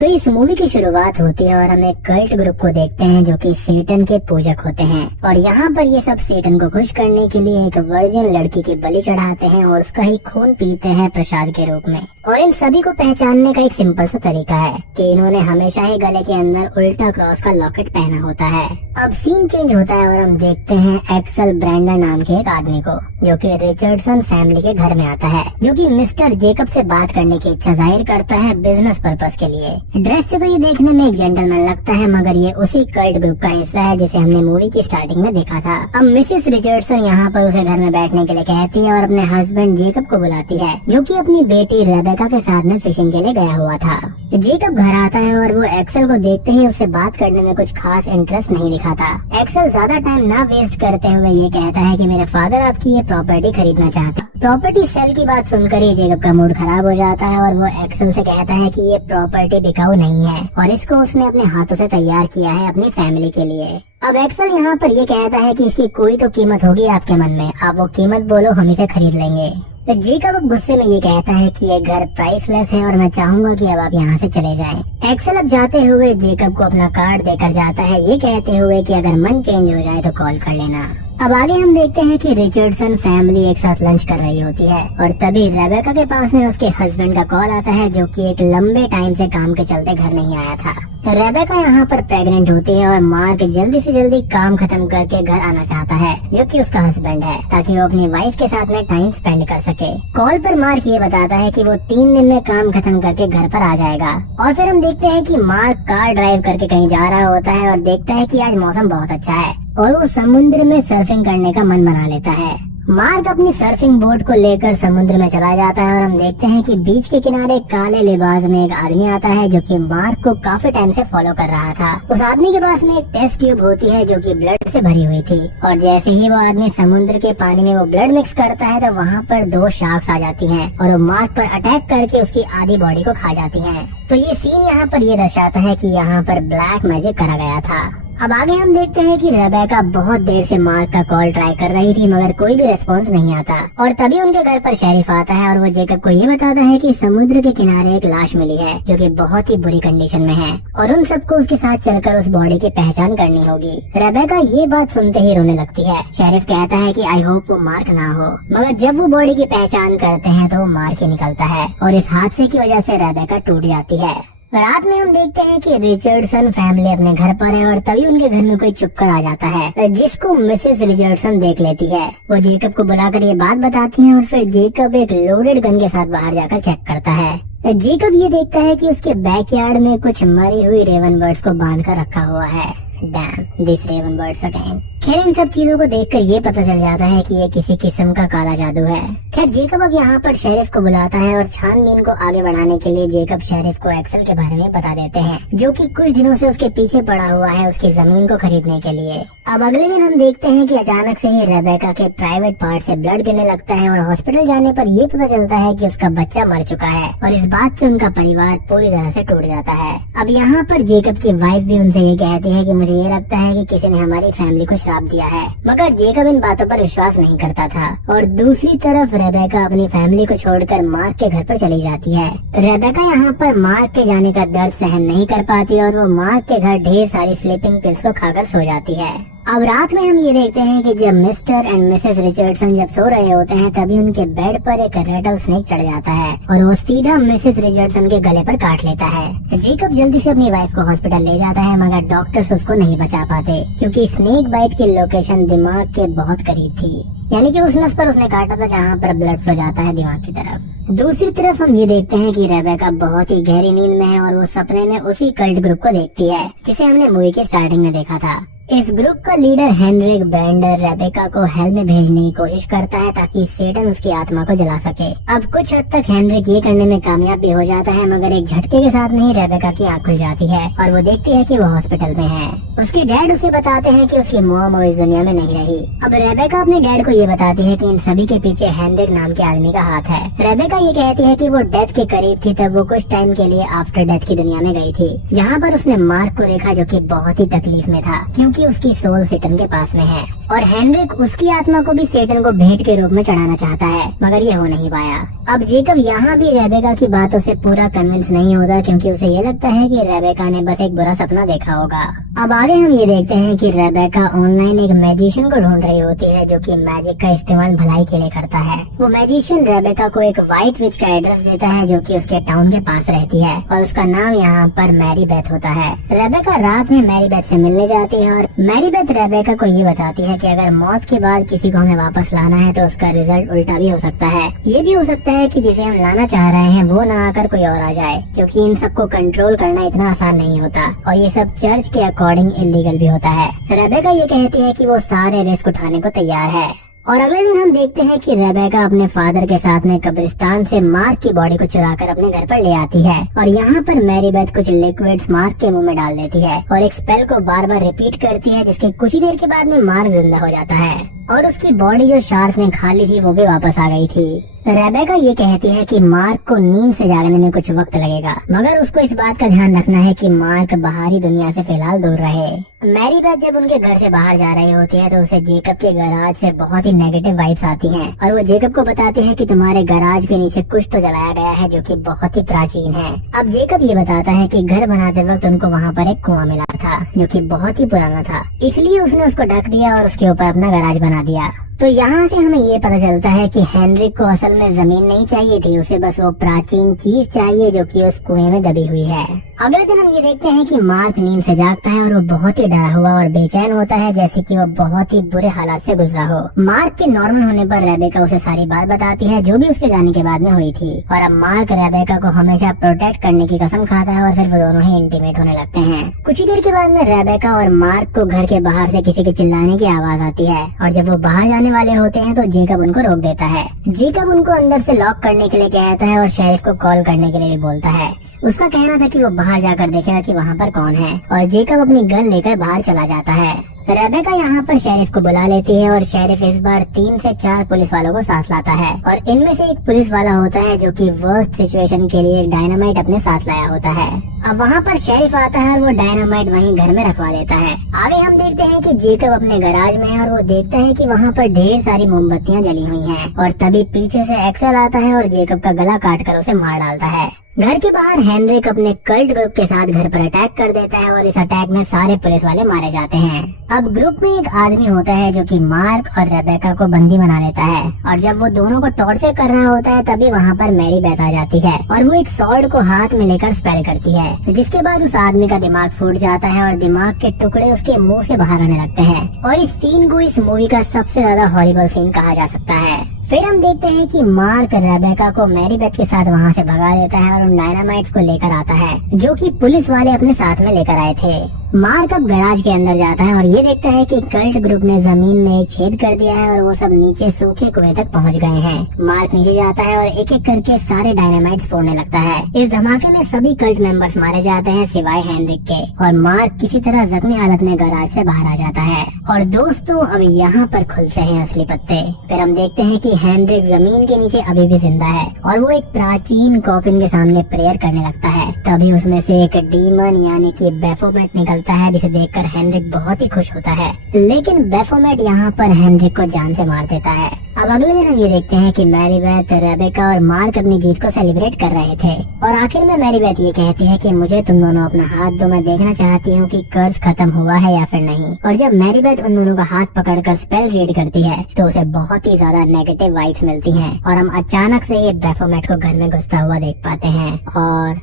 तो इस मूवी की शुरुआत होती है और हम एक कल्ट ग्रुप को देखते हैं जो कि सेटन के पूजक होते हैं। और यहाँ पर ये सब सेटन को खुश करने के लिए एक वर्जिन लड़की की बलि चढ़ाते हैं और उसका ही खून पीते हैं प्रसाद के रूप में। और इन सभी को पहचानने का एक सिंपल सा तरीका है कि इन्होंने हमेशा ही गले के अंदर उल्टा क्रॉस का लॉकेट पहना होता है। अब सीन चेंज होता है और हम देखते हैं एक्सेल ब्रैंडन नाम के एक आदमी को जो कि रिचर्डसन फैमिली के घर में आता है, जो कि मिस्टर जेकब से बात करने की इच्छा जाहिर करता है बिजनेस पर्पस के लिए। ड्रेस से तो ये देखने में एक जेंटलमैन लगता है, मगर ये उसी कल्ट ग्रुप का हिस्सा है जिसे हमने मूवी की स्टार्टिंग में देखा था। अब मिसेस रिचर्डसन यहाँ पर उसे घर में बैठने के लिए कहती है और अपने हस्बैंड जेकब को बुलाती है, जो कि अपनी बेटी रेबेका के साथ में फिशिंग के लिए गया हुआ था। जेकब घर आता है और वो एक्सेल को देखते ही उससे बात करने में कुछ खास इंटरेस्ट नहीं दिखाता। एक्सेल ज्यादा टाइम ना वेस्ट करते हुए ये कहता है कि मेरे फादर आपकी ये प्रॉपर्टी खरीदना चाहता। प्रॉपर्टी सेल की बात सुनकर ही जेकब का मूड खराब हो जाता है और वो एक्सेल से कहता है कि ये प्रॉपर्टी बिकाऊ नहीं है और इसको उसने अपने हाथों से तैयार किया है अपनी फैमिली के लिए। अब एक्सेल यहाँ पर ये कहता है कि इसकी कोई तो कीमत होगी आपके मन में, आप वो कीमत बोलो, हम इसे खरीद लेंगे। तो जेकब अब गुस्से में ये कहता है कि ये घर प्राइसलेस है और मैं चाहूंगा कि अब आप यहाँ से चले जाएं। एक्सेल अब जाते हुए जेकब को अपना कार्ड देकर जाता है, ये कहते हुए कि अगर मन चेंज हो जाए तो कॉल कर लेना। अब आगे हम देखते हैं कि रिचर्डसन फैमिली एक साथ लंच कर रही होती है और तभी रेबेका के पास में उसके हस्बैंड का कॉल आता है, जो कि एक लंबे टाइम से काम के चलते घर नहीं आया था। रेबेका यहाँ पर प्रेग्नेंट होती है और मार्क जल्दी से जल्दी काम खत्म करके घर आना चाहता है, जो कि उसका हस्बैंड है, ताकि वो अपनी वाइफ के साथ में टाइम स्पेंड कर सके। कॉल पर मार्क ये बताता है कि वो 3 दिन में काम खत्म करके घर पर आ जाएगा। और फिर हम देखते हैं कि मार्क कार ड्राइव करके कहीं जा रहा होता है और देखता है कि आज मौसम बहुत अच्छा है और वो समुद्र में सर्फिंग करने का मन बना लेता है। मार्क अपनी सर्फिंग बोट को लेकर समुद्र में चला जाता है और हम देखते हैं कि बीच के किनारे काले लिबास में एक आदमी आता है, जो कि मार्क को काफी टाइम से फॉलो कर रहा था। उस आदमी के पास में एक टेस्ट ट्यूब होती है जो कि ब्लड से भरी हुई थी और जैसे ही वो आदमी समुद्र के पानी में वो ब्लड मिक्स करता है तो वहाँ पर 2 शार्क्स आ जाती हैं और वो मार्क पर अटैक करके उसकी आधी बॉडी को खा जाती हैं। तो ये सीन यहाँ पर ये दर्शाता है कि यहाँ पर ब्लैक मैजिक करा गया था। अब आगे हम देखते हैं कि रेबेका बहुत देर से मार्क का कॉल ट्राई कर रही थी, मगर कोई भी रिस्पांस नहीं आता। और तभी उनके घर पर शेरिफ आता है और वो जेकब को ये बताता है कि समुद्र के किनारे एक लाश मिली है जो कि बहुत ही बुरी कंडीशन में है और उन सबको उसके साथ चलकर उस बॉडी की पहचान करनी होगी। रेबेका ये बात सुनते ही रोने लगती है। शेरिफ कहता है कि आई होप वो मार्क ना हो, मगर जब वो बॉडी की पहचान करते हैं तो वो मार्क ही निकलता है और इस हादसे की वजह से रेबेका टूट जाती है। रात में हम देखते हैं कि रिचर्डसन फैमिली अपने घर पर है और तभी उनके घर में कोई चुपकर आ जाता है, जिसको मिसेस रिचर्डसन देख लेती है। वो जेकब को बुलाकर ये बात बताती है और फिर जेकब एक लोडेड गन के साथ बाहर जाकर चेक करता है। जेकब ये देखता है कि उसके बैकयार्ड में कुछ मरी हुई रेवन बर्ड्स को बांध कर रखा हुआ है। Damn this raven birds again. खैर इन सब चीजों को देखकर ये पता चल जाता है कि ये किसी किस्म का काला जादू है। खैर जेकब अब यहाँ पर शेरिफ को बुलाता है और छानबीन को आगे बढ़ाने के लिए जेकब शेरिफ को एक्सेल के बारे में बता देते हैं, जो कि कुछ दिनों से उसके पीछे पड़ा हुआ है उसकी जमीन को खरीदने के लिए। अब अगले दिन हम देखते हैं कि अचानक से ही रेबेका के प्राइवेट पार्ट से ब्लड गिरने लगता है और हॉस्पिटल जाने पर ये पता चलता है कि उसका बच्चा मर चुका है और इस बात से उनका परिवार पूरी तरह से टूट जाता है। अब यहाँ पर जेकब की वाइफ भी उनसे ये कहती है कि मुझे ये लगता है कि किसी ने हमारी फैमिली को श्राप दिया है, मगर जेकब इन बातों पर विश्वास नहीं करता था। और दूसरी तरफ रेबेका अपनी फैमिली को छोड़कर मार्क के घर पर चली जाती है। रेबेका यहाँ पर मार्क के जाने का दर्द सहन नहीं कर पाती और वो मार्क के घर ढेर सारी स्लीपिंग पिल्स को खाकर सो जाती है। अब रात में हम ये देखते हैं कि जब मिस्टर एंड मिसेस रिचर्डसन जब सो रहे होते हैं तभी उनके बेड पर एक रेटल स्नेक चढ़ जाता है और वो सीधा मिसेस रिचर्डसन के गले पर काट लेता है। जेकब जल्दी से अपनी वाइफ को हॉस्पिटल ले जाता है, मगर डॉक्टर्स उसको नहीं बचा पाते क्योंकि स्नेक बाइट की लोकेशन दिमाग के बहुत करीब थी, यानी कि उस नस पर उसने काटा था जहाँ पर ब्लड फ्लो जाता है दिमाग की तरफ। दूसरी तरफ हम ये देखते हैं कि रेबेका बहुत ही गहरी नींद में है और वो सपने में उसी कल्ट ग्रुप को देखती है जिसे हमने मूवी के स्टार्टिंग में देखा था। इस ग्रुप का लीडर हेनरिक बेंडर रेबेका को हेल में भेजने की कोशिश करता है ताकि सेटन उसकी आत्मा को जला सके। अब कुछ हद तक हेनरिक ये करने में कामयाब भी हो जाता है, मगर एक झटके के साथ में ही रेबेका की आँख खुल जाती है और वो देखती है कि वो हॉस्पिटल में है। उसके डैड उसे बताते हैं कि उसकी मॉम अब इस दुनिया में नहीं रही। अब रेबेका अपने डैड को ये बताती है कि इन सभी के पीछे हेनरिक नाम के आदमी का हाथ है। रेबेका ये कहती है कि वो डेथ के करीब थी तब वो कुछ टाइम के लिए आफ्टर डेथ की दुनिया में गई थी, जहाँ पर उसने मार्क को देखा जो कि बहुत ही तकलीफ में था, क्योंकि क्योंकि उसकी सोल सेटन के पास में है और हेनरिक उसकी आत्मा को भी सेटन को भेंट के रूप में चढ़ाना चाहता है, मगर ये हो नहीं पाया। अब जेकब यहाँ भी रेबेका की बातों से पूरा कन्विंस नहीं होता, क्योंकि उसे ये लगता है कि रेबेका ने बस एक बुरा सपना देखा होगा। अब आगे हम ये देखते हैं कि रेबेका ऑनलाइन एक मैजिशियन को ढूंढ रही होती है जो कि मैजिक का इस्तेमाल भलाई के लिए करता है। वो मैजिशियन रेबेका को एक व्हाइट विच का एड्रेस देता है जो कि उसके टाउन के पास रहती है और उसका नाम यहाँ पर मैरी बेथ होता है। रेबेका रात में मैरी बेथ से मिलने जाती है और मैरी बेथ रेबेका को ये बताती है कि अगर मौत के बाद किसी को हमें वापस लाना है तो उसका रिजल्ट उल्टा भी हो सकता है। ये भी हो सकता है कि जिसे हम लाना चाह रहे हैं वो ना आकर कोई और आ जाए, क्योंकि इन सबको कंट्रोल करना इतना आसान नहीं होता और ये सब चर्च के अकॉर्डिंग इलीगल भी होता है। रेबेका ये कहती है कि वो सारे रिस्क उठाने को तैयार है। और अगले दिन हम देखते हैं कि रेबेका अपने फादर के साथ में कब्रिस्तान से मार्क की बॉडी को चुराकर अपने घर पर ले आती है और यहाँ पर मैरी बेथ कुछ लिक्विड्स मार्क के मुंह में डाल देती है और एक स्पेल को बार बार रिपीट करती है, जिसके कुछ ही देर के बाद में मार्क जिंदा हो जाता है और उसकी बॉडी जो शार्क ने खा ली थी वो भी वापस आ गई थी। रेबेका ये कहती है कि मार्क को नींद से जागने में कुछ वक्त लगेगा, मगर उसको इस बात का ध्यान रखना है कि मार्क बाहरी दुनिया से फिलहाल दूर रहे। मैरी बेथ जब उनके घर से बाहर जा रही होती है तो उसे जेकब के गैराज से बहुत ही नेगेटिव वाइब्स आती हैं और वो जेकब को बताते हैं कि तुम्हारे गैराज के नीचे कुछ तो जलाया गया है जो कि बहुत ही प्राचीन है। अब जेकब ये बताता है कि घर बनाते वक्त उनको वहाँ पर एक कुआं मिला था जो कि बहुत ही पुराना था, इसलिए उसने उसको ढक दिया और उसके ऊपर अपना गैराज बना दिया। तो यहाँ से हमें ये पता चलता है कि हेनरिक को असल में जमीन नहीं चाहिए थी, उसे बस वो प्राचीन चीज चाहिए जो कि उस कुएं में दबी हुई है। अगले दिन हम ये देखते हैं कि मार्क नींद से जागता है और वो बहुत ही डरा हुआ और बेचैन होता है, जैसे कि वो बहुत ही बुरे हालात से गुजरा हो। मार्क के नॉर्मल होने पर रेबेका उसे सारी बात बताती है जो भी उसके जाने के बाद में हुई थी और अब मार्क रेबेका को हमेशा प्रोटेक्ट करने की कसम खाता है और फिर वो दोनों ही इंटीमेट होने लगते हैं। कुछ ही देर के बाद में रेबेका और मार्क को घर के बाहर से किसी के चिल्लाने की आवाज आती है और जब वो बाहर जाने वाले होते हैं तो जेकब उनको रोक देता है। जेकब उनको अंदर से लॉक करने के लिए कहता है और शेरिफ को कॉल करने के लिए भी बोलता है। उसका कहना था कि वो बाहर जाकर देखेगा कि वहाँ पर कौन है और जेकब अपनी गन लेकर बाहर चला जाता है। रेबेका यहाँ पर शेरिफ को बुला लेती है और शेरिफ इस बार 3 से 4 पुलिस वालों को साथ लाता है और इनमें से एक पुलिस वाला होता है जो कि वर्स्ट सिचुएशन के लिए एक डायनामाइट अपने साथ लाया होता है। अब वहाँ पर शेरिफ आता है और वो डायनामाइट वहीं घर में रखवा देता है। आगे हम देखते हैं कि जेकब अपने गैराज में है और वो देखता है कि वहाँ पर ढेर सारी मोमबत्तियाँ जली हुई हैं और तभी पीछे से एक्सेल आता है और जेकब का गला काट कर उसे मार डालता है। घर के बाहर हेनरिक अपने कल्ट ग्रुप के साथ घर पर अटैक कर देता है और इस अटैक में सारे पुलिस वाले मारे जाते हैं। अब ग्रुप में एक आदमी होता है जो कि मार्क और रेबेका को बंदी बना लेता है और जब वो दोनों को टॉर्चर कर रहा होता है तभी वहाँ पर मैरी बेथ आ जाती है और वो एक सॉर्ड को हाथ में लेकर स्पेल करती है, जिसके बाद उस आदमी का दिमाग फूट जाता है और दिमाग के टुकड़े उसके मुंह से बाहर आने लगते हैं और इस सीन को इस मूवी का सबसे ज्यादा हॉरिबल सीन कहा जा सकता है। फिर हम देखते हैं कि मार्क रेबेका को मैरी बेथ के साथ वहाँ से भगा देता है और उन डायनामाइट्स को लेकर आता है जो कि पुलिस वाले अपने साथ में लेकर आए थे। मार्क अब गैराज के अंदर जाता है और ये देखता है कि कल्ट ग्रुप ने जमीन में एक छेद कर दिया है और वो सब नीचे सूखे कुएं तक पहुंच गए हैं। मार्क नीचे जाता है और एक एक करके सारे डायनामाइट फोड़ने लगता है। इस धमाके में सभी कल्ट मेंबर्स मारे जाते हैं सिवाय हेनरिक के और मार्क किसी तरह जख्मी हालत में गैराज से बाहर आ जाता है। और दोस्तों अब यहाँ पर खुलते हैं असली पत्ते। फिर हम देखते हैं कि हेनरिक जमीन के नीचे अभी भी जिंदा है और वो एक प्राचीन कॉफिन के सामने प्रेयर करने लगता है। तभी उसमें से एक डीमन यानी कि बेफोमेट निकलता है, जिसे देखकर हेनरिक बहुत ही खुश होता है, लेकिन बेफोमेट यहाँ पर हेनरिक को जान से मार देता है। अब अगले दिन हम ये देखते हैं कि मैरी बेथ, रेबेका और मार्क अपनी जीत को सेलिब्रेट कर रहे थे और आखिर में मैरी बेथ ये कहती है कि मुझे तुम दोनों अपना हाथ दो, मैं देखना चाहती हूँ कि कर्ज खत्म हुआ है या फिर नहीं। और जब मैरी बेथ उन दोनों का हाथ पकड़कर स्पेल रीड करती है तो उसे बहुत ही ज्यादा नेगेटिव वाइब्स मिलती हैं और हम अचानक से ये बेफोमेट को घर में घुसता हुआ देख पाते हैं और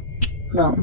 बूम।